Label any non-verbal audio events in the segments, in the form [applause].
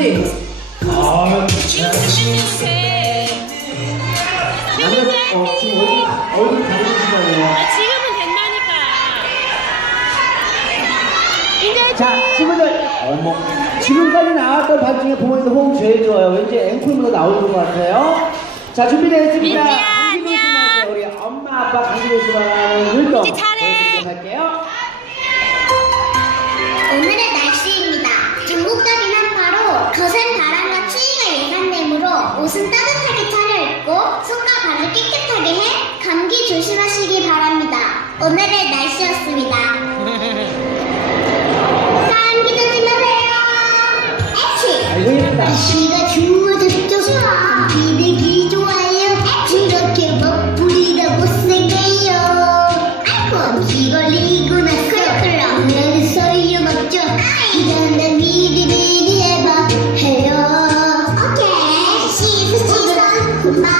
아, 남자, 어, 지금 얼굴, 얼굴 가리시시다네요. 지금은 된다니까. 이제 자, 친구들, 어머. 지금까지 나왔던 반 중에 보면서 호흡 제일 좋아요. 왠지 앵콜보다 나오는 것 같아요. 자, 준비되었습니다. 민지야, 옷은 따뜻하게 차려입고 손과 발을 깨끗하게 해 감기 조심하시기 바랍니다. 오늘의 날씨였습니다. [laughs] 감기 조심하세요. 애치! 알고 있습니다.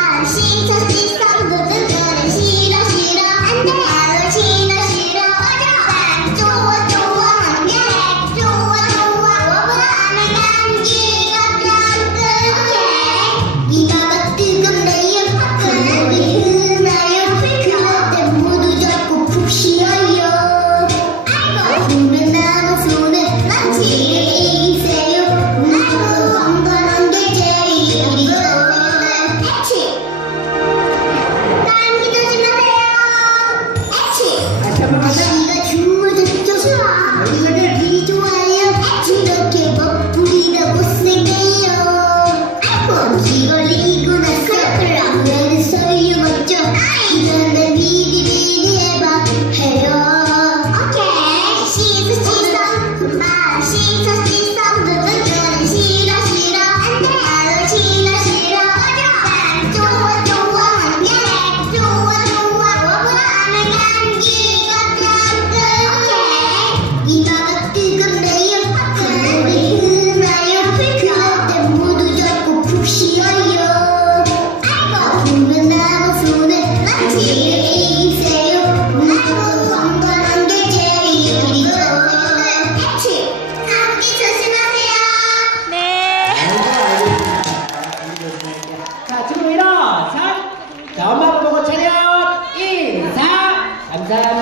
Oh, she just did. Holy Goodness Cooker acá